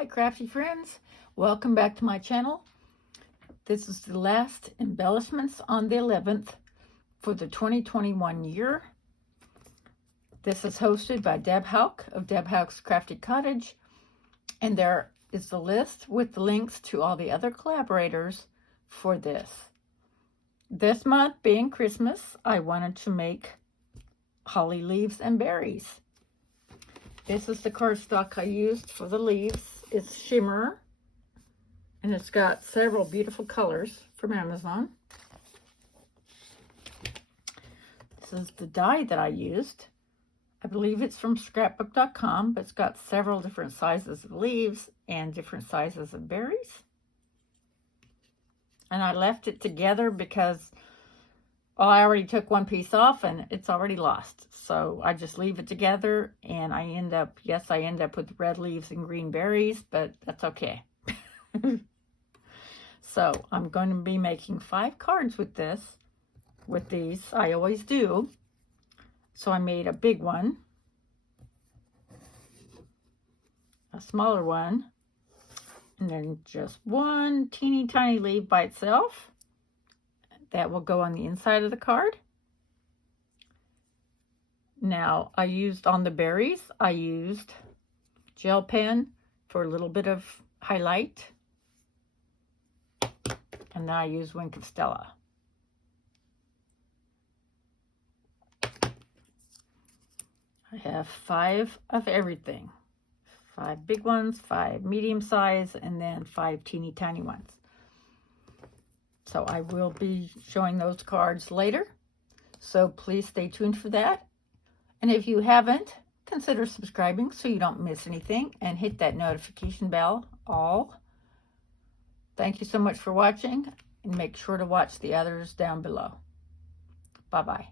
my crafty friends, welcome back to my channel. This is the last embellishments on the 11th for the 2021 year. This is hosted by Deb Hauk of Deb Hauk's Crafty Cottage, and there is the list with the links to all the other collaborators for this. This month being Christmas, I wanted to make holly leaves and berries. This is the cardstock I used for the leaves. It's Shimmery, and it's got several beautiful colors from Amazon. This is the die that I used. I believe it's from scrapbook.com, but it's got several different sizes of leaves and different sizes of berries. And I left it together because, well, I already took one piece off and it's already lost. So I just leave it together and I end up with red leaves and green berries, but that's okay. So I'm going to be making 5 cards with these. I always do. So I made a big one, a smaller one, and then just one teeny tiny leaf by itself. That will go on the inside of the card. Now, on the berries, I used gel pen for a little bit of highlight. And then I used Wink of Stella. I have 5 of everything. 5 big ones, 5 medium size, and then 5 teeny tiny ones. So I will be showing those cards later. So please stay tuned for that. And if you haven't, consider subscribing so you don't miss anything, and hit that notification bell all. Thank you so much for watching, and make sure to watch the others down below. Bye-bye.